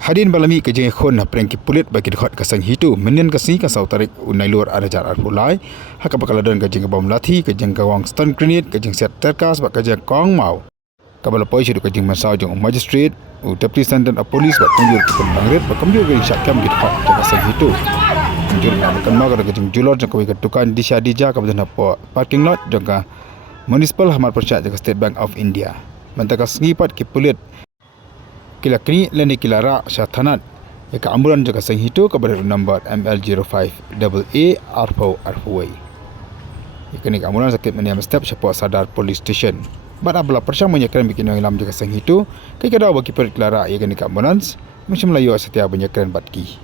Hadin balami ke jeng khon prengki pulit bagi dekat kasang hitu menen kasih kasau tarik unai luar arajar arpulai hak bakaladon ke jeng bom lathi ke jeng gawang stun grenade ke jeng set terkas bak ke jeng kong mau kabala poi sidu ke jeng masau jeng magistrate deputy standard of police bak tunjur ke bangret bak kamjur ke syakam di dekat kasang hitu tunjur makan mau ke jeng julor jeng ke tukan di Syadija ke badan parking lot jeng ke municipal hamar percaya jeng State Bank of India mentaka sengipat ke pulit kila kini leni kila rak syathanat ke ambulan jaga sing hitu ke badan nombor ML05AA Arfaway ikani ambulan sakit meniam step support sadar police station bat abla persang menyekran bikin yang ilam jaga sing hitu ke kada bagi perit kila rak ikani ambulans macam Melayu setia menyekran batki